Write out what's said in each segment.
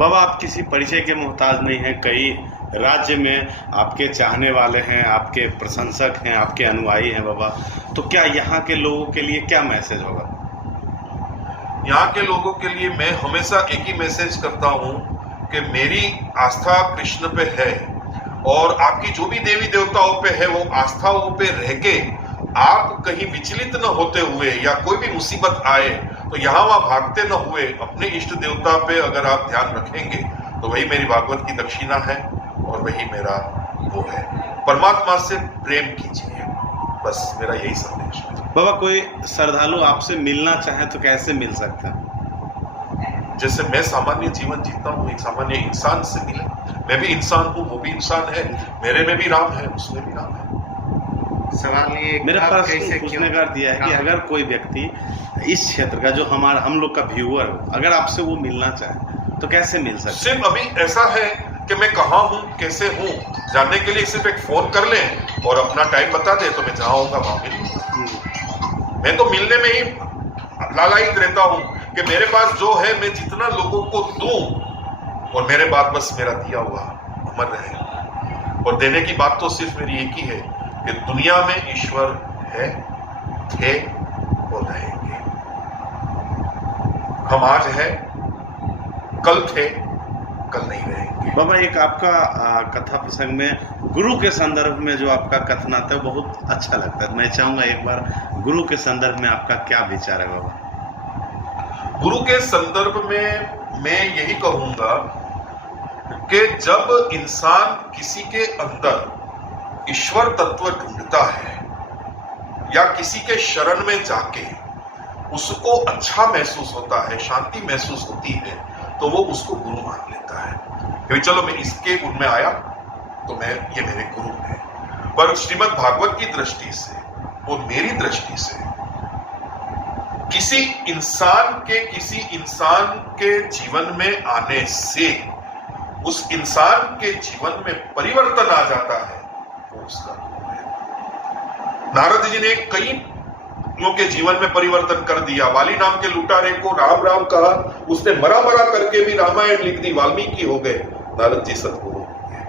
बाबा आप किसी परिचय के मोहताज नहीं हैं। कई राज्य में आपके चाहने वाले हैं, आपके प्रशंसक हैं, आपके अनुयायी हैं बाबा। तो क्या यहाँ के लोगों के लिए क्या मैसेज होगा? यहाँ के लोगों के लिए मैं हमेशा एक ही मैसेज करता हूँ कि मेरी आस्था कृष्ण पे है और आपकी जो भी देवी देवताओं पे है वो आस्थाओं पे रह के आप कहीं विचलित न होते हुए या कोई भी मुसीबत आए तो यहाँ वहां भागते न हुए अपने इष्ट देवता पे अगर आप ध्यान रखेंगे तो वही मेरी भागवत की दक्षिणा है और वही मेरा वो है। परमात्मा से प्रेम कीजिए, बस मेरा यही संदेश है। बाबा कोई श्रद्धालु आपसे मिलना चाहे तो कैसे मिल सकता है? जैसे मैं सामान्य जीवन जीता हूँ, एक सामान्य इंसान से मिले। मैं भी इंसान हूँ, वो भी इंसान है, मेरे में भी राम है, उसमें भी राम है। सवाल ये मेरा प्रश्न पूछने का दिया है कि अगर कोई व्यक्ति इस क्षेत्र का जो हम लोग का व्यूअर हो, अगर आपसे वो मिलना चाहे तो कैसे मिल सकते? सिर्फ अभी ऐसा है कि मैं कहाँ हूँ, कैसे हूँ, जानने के लिए सिर्फ एक फोन कर लें और अपना टाइम बता दे तो मैं जहाँ होऊंगा वहां मिलूंगा। मैं तो मिलने में ही लालायित रहता हूँ कि मेरे पास जो है मैं जितना लोगों को दूं और मेरे बाद बस मेरा दिया हुआ अमर रहे। और देने की बात तो सिर्फ मेरी एक ही है कि दुनिया में ईश्वर है, थे और रहेंगे। हम आज हैं, कल थे, कल नहीं रहेंगे। बाबा एक आपका कथा प्रसंग में गुरु के संदर्भ में जो आपका कथन आता है बहुत अच्छा लगता है। मैं चाहूंगा एक बार गुरु के संदर्भ में आपका क्या विचार है बाबा? गुरु के संदर्भ में मैं यही कहूंगा कि जब इंसान किसी के अंदर ईश्वर तत्व ढूंढता है या किसी के शरण में जाके उसको अच्छा महसूस होता है, शांति महसूस होती है, तो वो उसको गुरु मान लेता है कि चलो मैं इसके गुण में आया तो ये मेरे गुरु है। पर श्रीमद् भागवत की दृष्टि से और मेरी दृष्टि से किसी इंसान के जीवन में आने से उस इंसान के जीवन में परिवर्तन आ जाता है, वो उसका गुरु है। नारद जी ने कई लोगों के जीवन में परिवर्तन कर दिया। वाली नाम के लुटारे को राम राम कहा, उसने मरा करके भी रामायण लिख दी, वाल्मीकि हो गए। नारद जी सतगुरु हो गए।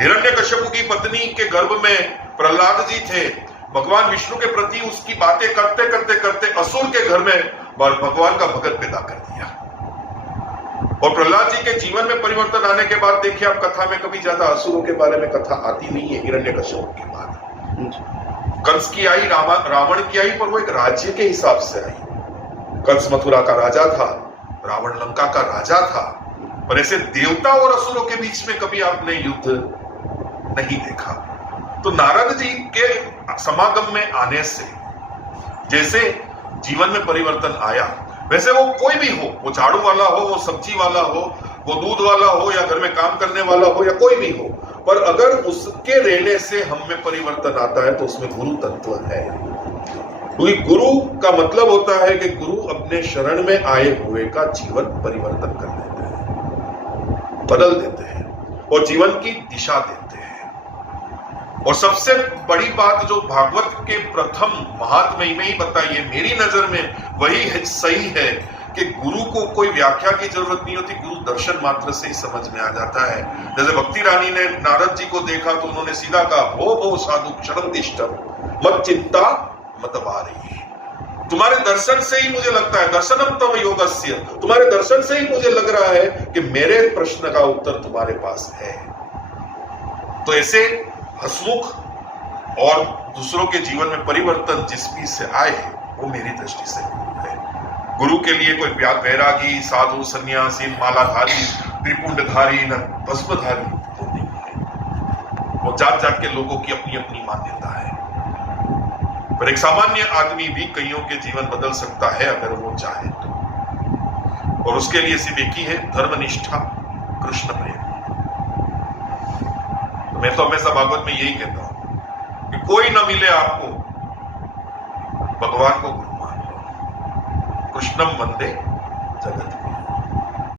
हिरण्यकश्यप की पत्नी के गर्भ में प्रहलाद जी थे। भगवान विष्णु के प्रति उसकी बातें करते करते करते असुर के घर में भगवान का भगत पैदा कर दिया। और प्रहलाद जी के जीवन में परिवर्तन आने के बाद देखिए आप कथा में कभी ज्यादा असुरों के बारे में कथा आती नहीं है। हिरण्यकश्यप के बाद कंस की आई, रावण की आई, पर वो एक राज्य के हिसाब से आई। कंस मथुरा का राजा था, रावण लंका का राजा था, पर ऐसे देवता और असुरों के बीच में कभी आपने युद्ध नहीं देखा। तो नारद जी के समागम में आने से जैसे जीवन में परिवर्तन आया, वैसे वो कोई भी हो, वो झाड़ू वाला हो, वो सब्जी वाला हो, वो दूध वाला हो या घर में काम करने वाला हो या कोई भी हो, पर अगर उसके रहने से हम में परिवर्तन आता है तो उसमें गुरु तत्व है। क्योंकि गुरु का मतलब होता है कि गुरु अपने शरण में आए हुए का जीवन परिवर्तन कर देते हैं, बदल देते हैं और जीवन की दिशा देते हैं। और सबसे बड़ी बात जो भागवत के प्रथम महात्म्य में ही बताई है, मेरी नजर में वही है, सही है कि गुरु को कोई व्याख्या की जरूरत नहीं होती, गुरु दर्शन मात्र से ही समझ में आ जाता है। जैसे भक्ति रानी ने नारद जी को देखा तो उन्होंने सीधा कहा, हो साधु क्षणम तिष्ठम मत चिंता मत बारी। तुम्हारे दर्शन से ही मुझे लगता है, दर्शनम तव योगस्य, तुम्हारे दर्शन से ही मुझे लग रहा है कि मेरे प्रश्न का उत्तर तुम्हारे पास है। तो ऐसे हसमुख और दूसरों के जीवन में परिवर्तन जिस भी से आए वो मेरी दृष्टि से गुरु है। गुरु के लिए कोई वैरागी, साधु, सन्यासी, मालाधारी, त्रिपुंडधारी, न भस्मधारी वो नहीं है। वो जात जात के लोगों की अपनी अपनी मान्यता है, पर एक सामान्य आदमी भी कईयों के जीवन बदल सकता है अगर वो चाहे तो। और उसके लिए सिर्फ एक ही है, धर्मनिष्ठा, कृष्ण प्रेम। मैं तो हमेशा भागवत में यही कहता हूं कि कोई ना मिले आपको, भगवान को गुरु मान लो। कृष्णम वंदे जगत।